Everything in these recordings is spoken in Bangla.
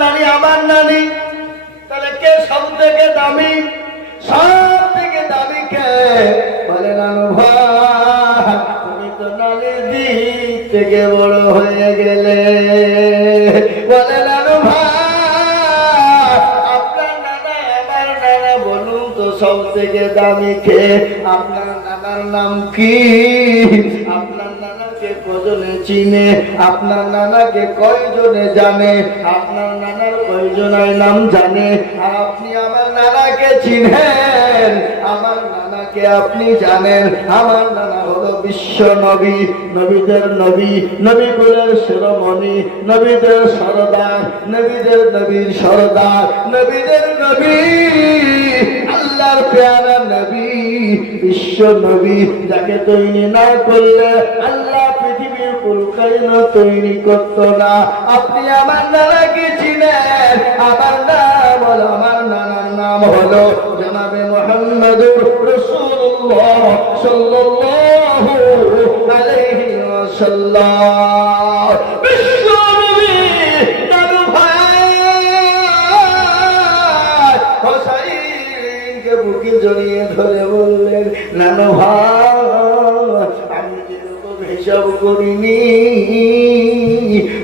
নানি আমার নানি, তাহলে কে সব থেকে দামি? সব থেকে দামি কে? বলে নানু ভাই, তুমি তো নানির দিক থেকে বড় হয়ে গেলে। বলে নানু ভাই, আপনার নানা আমার নানা, বলুন তো সব থেকে দামি কে? আপনার নানার নাম কি? আপনার নানাকে কজনে চিনে? আপনার নানাকে কয়জনে জানে? আপনার নানার কয়জনের নাম জানে? আর আপনি আমার নানাকে চিনেন? আমার নানাকে আপনি জানেন? আমার নানা হলো বিশ্ব নবী, নবীদের নবী, নবীকুলের শিরোমণি, নবীদের সরদার, নবীদের নবীর সরদার, নবীদের নবী, আল্লাহর প্যারা নবী, বিশ্ব নবী, যাকে তৈরি না করলে আল্লাহ পৃথিবীর কুল কায়নাত তৈরি করত না। আপনি আমার নানাকে চিনেন? আমার নাম হলো, আমার নানার নাম হলো জনাবে মুহাম্মদুর রাসূলুল্লাহ সাল্লাল্লাহু আলাইহি ওয়াসাল্লাম। বিশ্ব নবী নানু ভাই হোসাইনকে বুকে জড়িয়ে ধরে বললেন, নানু ভাই, আমি যেরকম হিসাব করিনি,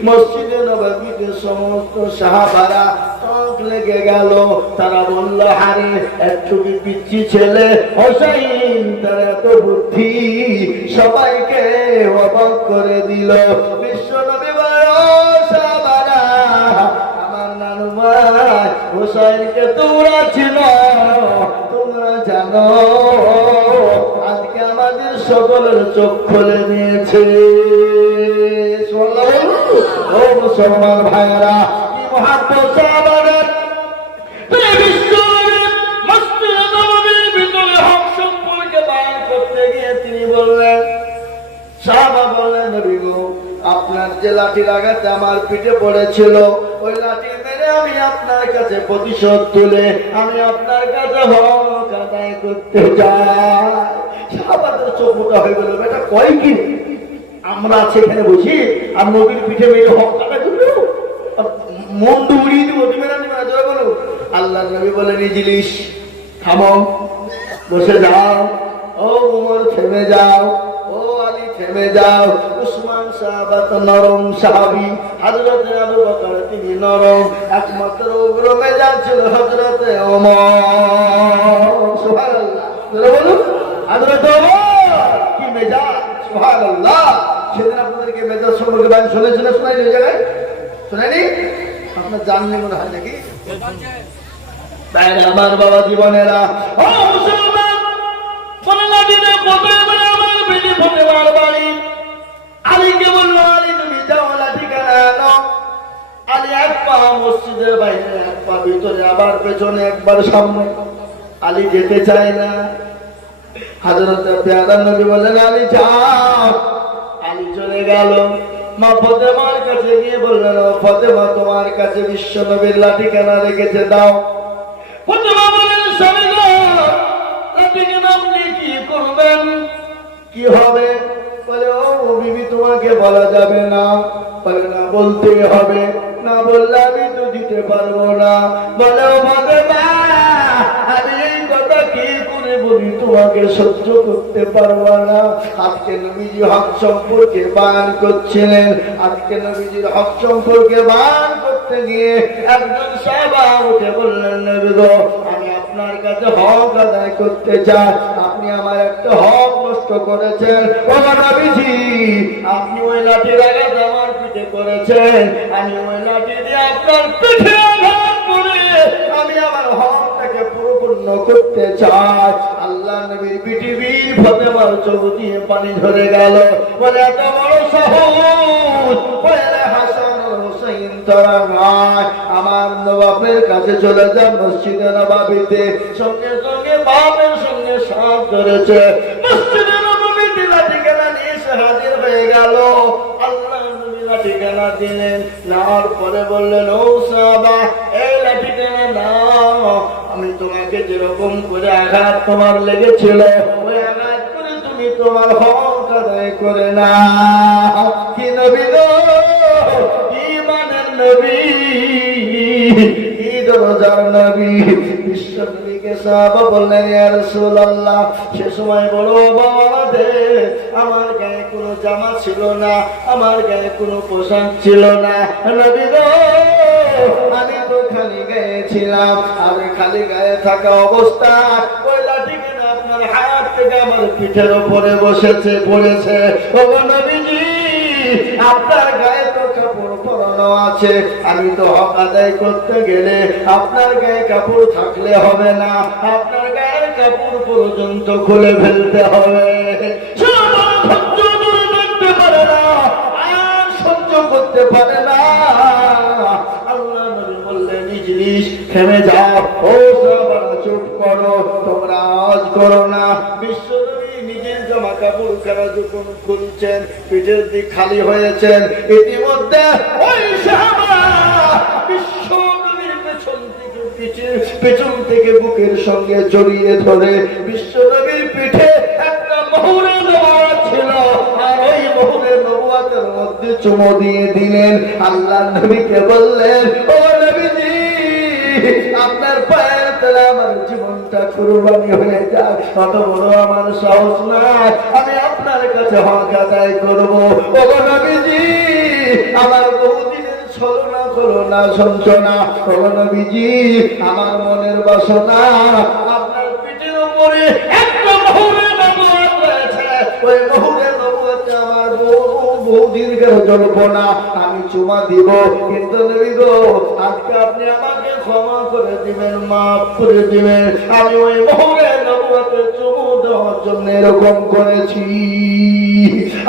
মসজিদে নববীতে সমস্ত সাহাবারা টক লেগে গেল। তারা বলল, হারে একটু পিচ্ছি ছেলে হোসাইন, তার এত বুদ্ধি, সবাইকে অবাক করে দিল। বিশ্ব নবী বলল, সাহাবারা, আমার নানু ভাই হোসাইনকে তোমরা চিনো, তোমরা জানো, আজকে আমাদের সকলের চোখ খুলে দিয়েছে। ও মুসলমান ভাইয়েরা, কি মহাব্বত সাহাবাদের! ভিতরে হক সম্পর্কে বয়ান করতে গিয়ে তিনি বললেন, সাহাবা বললেন, নবী গো, আপনার যে লাঠির আঘাতে আমার পিঠে পড়েছিল, ওই লাঠি মেরে আমি আপনার কাছে প্রতিশোধ তুলে আমি আপনার কাছে হক আদায় করতে চাই। সাহাবাদের চোখ মোটা হয়ে গেল, বেটা কয় কি? আমরা সেখানে বসি আর নবীর পিঠে মেরে হক আদায় করবো, মন উড়িয়ে দিব, দিবে না দিবে না, জয় বলো। আল্লাহ নবী বলেন, ইজলিস, থামো, বসে যাও। ও উমর থেমে যাও, ও আলী থেমে যাও। উসমান সাহাবাত নরম সাহাবী, হযরতে আবু বকর তিনি নরম, একমাত্র উগ্র মেজাজ ছিল হযরতে ওমর। সুবহানাল্লাহ, বলুন হযরতে ওমর কি মেজাজ! সুবহানাল্লাহ। সেদিন আপনাদেরকে মেজাজ সম্পর্কে বয়ান শুনেছেন না শোনাইনি? ওই জায়গায় শোনাইনি? আপনার জাননি মনে হয় নাকি? তাই আমার বাবা জীবনেরা, ও মুসলমান, আলীকে বলল, আলী তুমি যাও, লাঠি কেন আনো? আলী এক পা মসজিদের বাইরে, এক পা ভিতরে, আবার পেছনে, একবার সামনে। আলী যেতে চায় না। হযরতে পেয়ারা নবী বললেন, আলী যাও। আলী চলে গেল। মা ফাতেমার কাছে গিয়ে বললেন, ও ফাতেমা, তোমার কাছে বিশ্ব নবীর লাঠি কেন রেখেছে, দাও। ফাতেমা বললেন, স্বামী গো, লাঠি কেন আপনি কি করবেন? কি হবে? বলে, ও বিবি, তোমাকে বলা যাবে না। বলে, না বলতে হবে, না বললে আমি তো দিতে পারবো না। বলে, ও ফাতেমা, আমি এই কথা কি করে বলি, তোমাকে সহ্য করতে পারবো না। আজকে নবীজি হক সম্পর্কে বয়ান করছিলেন, আজকে নবীজির হক সম্পর্কে বয়ান করতে গিয়ে একজন সাহাবা উঠে বললেন, নবী গো, আমি আপনার কাছে হক আদায় করতে চাই, আপনি আমার একটা হক নষ্ট করেছেন। ও নবীজি, আপনি ওই লাঠির আঘাত আমার পিঠে করেছেন, আমি ওই লাঠি দিয়ে আপনার পিঠে আঘাত করে আমি আমার হকটাকে পরিপূর্ণ করতে চাই। আল্লাহ নবীর পৃথিবীর ফাতেমার চোখ দিয়ে পানি ঝরে গেল। বলে, এত বড় সাহস! বলে, হাসান হুসাইন তোরা নয়, আমার নবাবের কাছে চলে যা, মসজিদে নববীতে। সঙ্গে সঙ্গে বাপের সঙ্গে সাপ ধরেছে, মসজিদে নববীতে লাঠি কেনা নিয়ে এসে হাজির হয়ে গেল। আল্লাহ নবী লাঠি কেনা দিলেন, নেওয়ার পরে বললেন, ও সাহাবা, এই লাঠি কেনা নাও, আমি তোমাকে যেরকম করে আঘাত তোমার লেগেছিল, ওই আঘাত করে তুমি তোমার হক আদায় করে না। কি নবী গো, কি মানেন নবী, ঈদ রোজার নবী। বিশ্ব নবীকে সাহাবা বললেন, ইয়া রাসূলুল্লাহ, সে সময় বড় আমাদের, আমার গায়ে কোনো জামা ছিল না, আমার গায়ে কোনো পোশাক ছিল না। নবী গো, আমি তো খালি গায়ে ছিলাম। আমি খালি গায়ে থাকা অবস্থা ওই লাঠিকে আপনার হাত থেকে আমার পিঠের উপরে বসেছে, পড়েছে। ও নবীজি, আপনার গায়ে তো কাপড় পরানো আছে, আমি তো হক আদায় করতে গেলে আপনার গায়ে কাপড় থাকলে হবে না, আপনার গায়ের কাপড় পর্যন্ত খুলে ফেলতে হবে। সহ্য করতে পারে না। আল্লাহ নবী বললেন, ইজলিস, থেমে যাও। ও সাহাবারা, চুপ করো, তোমরা আওয়াজ করো না। বিশ্ব নবী নিজের জামা কাপড় খানা যখন খুলছেন, পিঠের দিক খালি হয়েছেন, ইতিমধ্যে ওই সাহাবা বিশ্ব নবীর পেছন থেকে বুকের সঙ্গে জড়িয়ে ধরে বিশ্ব নবীর পিঠে একটা মোহরে নবুয়ত ছিল, আর ওই মোহরে নবুয়তের মধ্যে চুমো দিয়ে দিলেন। আল্লাহ নবীকে বললেন, ও নবীজি, আপনার পায়ের তলে আমার জীবনটা কুরবানি হয়ে যাক, অত বড় আমার সাহস না, আমি আপনার কাছে হক আদায় করবো। ও নবীজি, আমার বহুদিনের ছলনা করোনা সঞ্চনা। ও নবীজি, আমার মনের বাসনা, আপনার পিঠের উপরে একটা মোহরে নবুয়ত রয়েছে, ওই মোহরে নবুয়তে আমার বহুদিনকার জল্পনা, আমি চুমা দিব। কিন্তু নবী গো, আজকে আপনি আমাকে ক্ষমা করে দিবেন, মাফ করে দিবেন। আমি ওই মোহরে নবুয়তে চুমু দেওয়ার জন্য এরকম করেছি।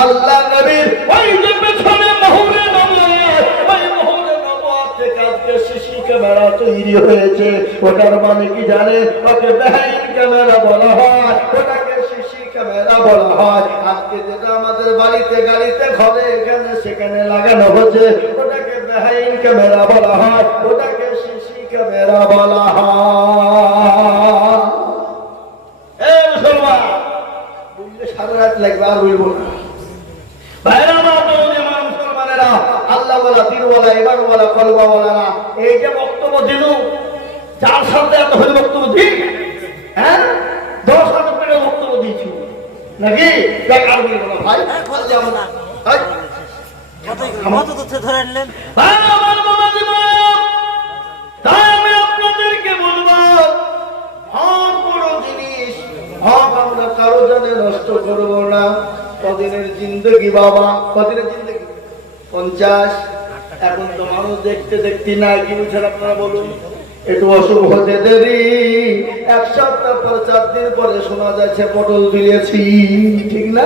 আল্লাহ নবীর ওই যে পেছনে মোহরে নবুয়ত, ওই মোহরে নবুয়ত থেকে আজকে সিসি ক্যামেরা তৈরি হয়েছে। ওটার মানে কি জানেন? ওকে বেহাইন ক্যামেরা বলা হয়, ওটাকে সিসি ক্যামেরা বলা হয়। আজকে যেটা আমাদের বাড়িতে, গাড়িতে, ঘরে, এখানে সেখানে লাগানো হচ্ছে, ওটাকে বেহাইন ক্যামেরা বলা হয়, ওটাকে সিসি ক্যামেরা বলা হয়। এই মুসলমান, বুঝলে সারা রাত লাগবে, আর বলবো না। ভাইরা আমার মুসলমানেরা, আল্লাহ বলা, দিন বলা, এবার বলা, কলবা বলা, এই যে বক্তব্য দিল, যার সাথে এত হলে বক্তব্য দিই, হ্যাঁ 10 পেটে বক্তব্য দিয়েছি নাকি? দেখ আর বলবো না ভাই, যেমন তাই আমি আপনাদেরকে বলবো, হক বড় জিনিস, হক আমরা কারো জানে নষ্ট করবো না। কদিনের জিন্দগি বাবা, কদিনের জিন্দগি 50। এখন তো মানুষ দেখতে দেখতে নাই, কি বুঝছেন আপনারা বলুন? একটু অসুখ হতে দেরি, 1 সপ্তাহ পর 4 দিন পরে শোনা যাচ্ছে পটল দিয়েছি, ঠিক না?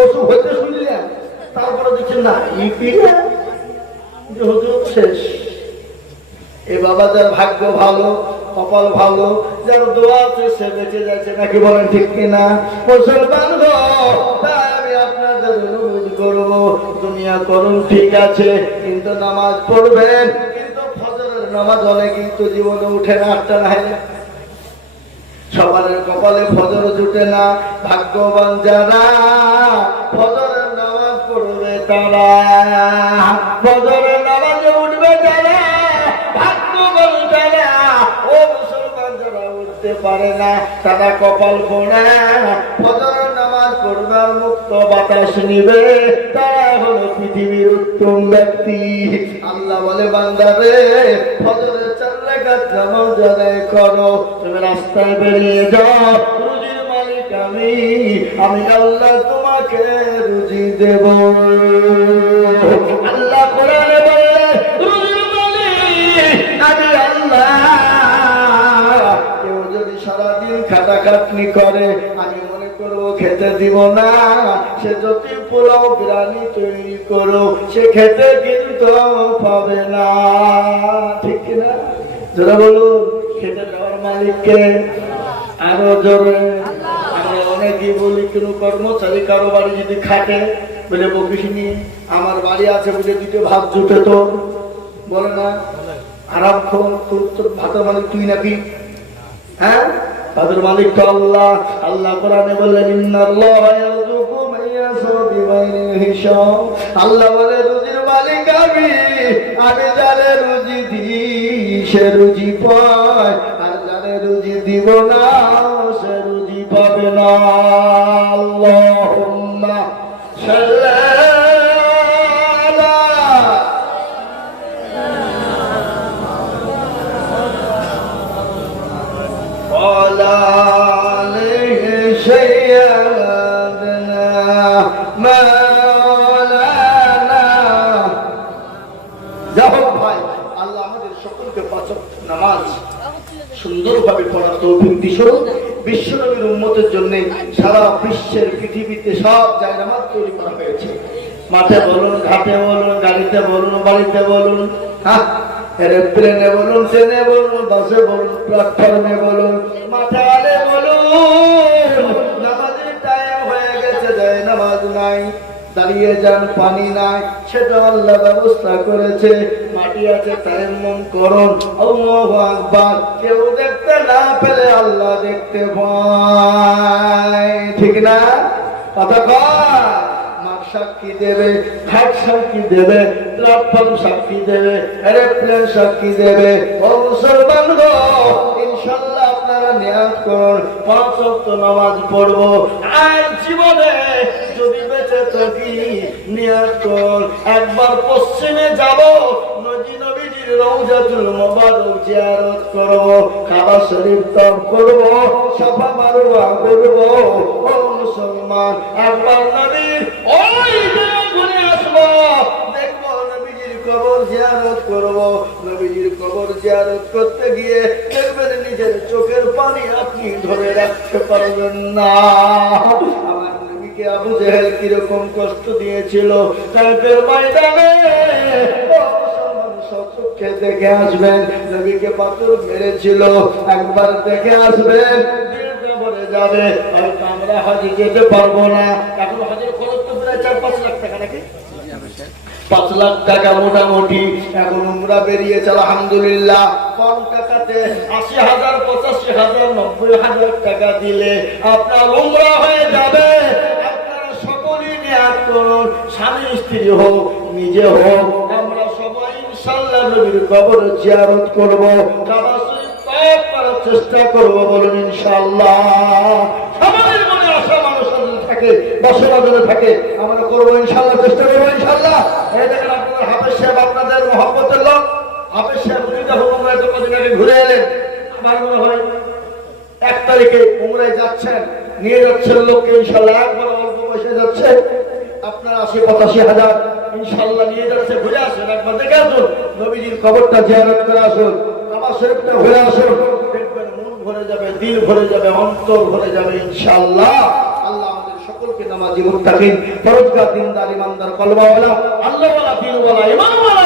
অসুখ হতে শুনলেন, তারপরে দেখছেন না শেষ। এ বাবা, যার ভাগ্য ভালো, কপাল ভালো, যার দোয়া আছে, সে বেঁচে যাচ্ছে, নাকি বলেন ঠিক কিনা? মুসলমান গো, তাই আমি আপনাদের অনুরোধ করবো, দুনিয়া করুন ঠিক আছে, কিন্তু নামাজ পড়বেন। কিন্তু ফজরের নামাজ হলে কিন্তু জীবনে উঠে না, 8টা না, সবার কপালে ফজর জুটে না। ভাগ্যবান যারা ফজরের নামাজ পড়বে তারা, ফজরের নামাজে উঠবে যারা, ভাগ্যবান যারা। ও মুসলমান, যারা উঠতে পারে না তারা কপাল পোড়া। ফজরের নামাজ পড়বে আর মুক্ত বাতাস নিবে, তারা হলো পৃথিবীর উত্তম ব্যক্তি। আল্লাহ বলে, বান্দারে, ফজরের 4 রাকাত নামাজ আদায় করো, তুমি রাস্তায় বেরিয়ে যাও, রুজির মালিক আমি, আমি আল্লাহ তোমাকে রুজি দেব। আল্লাহ কোরআনে বলে, রুজির মালিক আমি আল্লাহ। কেউ যদি সারাদিন খাটাখাটনি করে, আমি মনে করবো খেতে দিব না। সে যদি পোলাও বিরিয়ানি তৈরি করো, সে খেতে কিন্তু পাবে না, ঠিক কিনা? যারা বলুন, খেতে দেওয়ার মালিককে আরো জোরে। আমরা অনেকেই বলি, কোনো কর্মচারী কারো বাড়ি যদি খাটে, বলে বকিস নি, আমার বাড়ি আছে বুঝে দিতে ভাত জুটে, তো বলে না, আরাম খোর, তোর ভাতের মালিক তুই নাকি? হ্যাঁ, ভাতের মালিক তো আল্লাহ। আল্লাহ কোরআনে বললেন, ইন্নাল্লাহা ইয়ারযুকু মান ইয়াশাউ বিগাইরি হিসাব। আল্লাহ বলে, রুজির মালিক খাবি, আমি যারে রুজি দিই সে রুজি পায়, আর যারে রুজি দিব না সে রুজি পাবে না। আল্লাহুম্মা সাল্লি আলা ওয়ালা আলিহি সাইয়্যিদিনা মাওলানা। যাই হোক ভাই, আল্লাহ আমাদের সকলকে পাঁচ ওয়াক্ত নামাজ সুন্দরভাবে পড়ার তৌফিক দিস। বিশ্বনবীর উম্মতের জন্য সারা বিশ্বের পৃথিবীতে সব জায়গা নামাজ তৈরি করা হয়েছে। মাঠে বলুন, ঘাটে বলুন, গাড়িতে বলুন, বাড়িতে বলুন, হ্যাঁ, এরোপ্লেনে বলুন, ট্রেনে বলুন, বাসে বলুন, প্ল্যাটফর্মে বলুন, মাঠে আলে বলুন, নামাজের টাইম হয়ে গেছে, যায় নামাজ নাই, দাঁড়িয়ে যান, পানি নাই, সেটা আল্লাহ ব্যবস্থা করেছে। মাটি আছে, তায়াম্মুম করুন, আল্লাহু আকবার। কেউ দেখতে না পেলে আল্লাহ দেখতে পায়, ঠিক না? কথা কয়, মাঠ সাক্ষী দেবে, ঘাট সাক্ষী দেবে, প্ল্যাটফর্ম সাক্ষী দেবে, এরোপ্লেন সাক্ষী দেবে। ও মুসলমান গো, ইনশাআল্লাহ আপনারা নিয়াত করুন, 5 ওয়াক্ত নামাজ পড়বো। আর জীবনে যদি বেঁচে থাকি নিয়াত কর, একবার পশ্চিমে যাব, নবীজির রওজাতুল মুবারক জিয়ারত করব, কাবা শরীফ তওয়াফ করব, সাফা মারওয়া করব। ও মুসলমান, একবার নবীর ওই জায়গা ঘুরে আসব, দেখব নবীজির কবর জিয়ারত করব। নবীজির কবর জিয়ারত করতে গিয়ে দেখবেন নিজের চোখের পানি আপনি ধরে রাখতে পারবেন না। আমার নবীকে আবু জেহেল কিরকম কষ্ট দিয়েছিল তাইফের ময়দানে, চোখে দেখে আসবেন। নবীকে পাথর মেরেছিল, একবার দেখে আসবেন, দিলটা ভরে যাবে। হয়তো আমরা হজে যেতে পারবো না, এখন হজের খরচ তো প্রায় 4-5 লাখ টাকা নাকি, 5 লাখ টাকা মোটামুটি। এখন উমরা বেরিয়েছে আলহামদুলিল্লাহ, কম টাকাতে 80,000, 85,000, 90,000 টাকা দিলে আপনার উমরা হয়ে যাবে। আপনারা সকলেই নিয়াত করুন, স্বামী স্ত্রী হোক, নিজে হোক, আমরা সবাই ইনশাআল্লাহ নবীর কবর জিয়ারত করব, কাবা শরীফ তওয়াফ করার চেষ্টা করব। বলুন ইনশাআল্লাহ। সবাই মনে আশা মানুষের থাকে, বসবাদরে থাকে, আমরা করবো ইনশাআল্লাহ, চেষ্টা করবো ইনশাআল্লাহ। এই দেখেন আপনাদের হাফেজ সাহেব, আপনাদের মহব্বতের লোক হাফেজ সাহেব, উনি যখন উমরায় তো কদিন আগে ঘুরে এলেন, আমার মনে হয় 1 তারিখে উমরায় যাচ্ছেন, নিয়ে যাচ্ছেন লোককে ইনশাআল্লাহ, একবার অল্প পয়সা যাচ্ছে, আপনার 80-85,000 ইনশাআল্লাহ নিয়ে যাচ্ছে। ঘুরে আসুন, একবার দেখে আসুন, নবীজির কবরটা জিয়ারত করে আসুন, কাবা শরীফটা ঘুরে আসুন, দেখবেন মন ভরে যাবে, দিল ভরে যাবে, অন্তর ভরে যাবে ইনশাআল্লাহ। আল্লাহ আমাদের সকলকে নামাজি মুত্তাকিন, পরহেজগার, দিনদার, ইমানদার, কলমাওয়ালা, আল্লাহওয়ালা, দিনওয়ালা, ইমানওয়ালা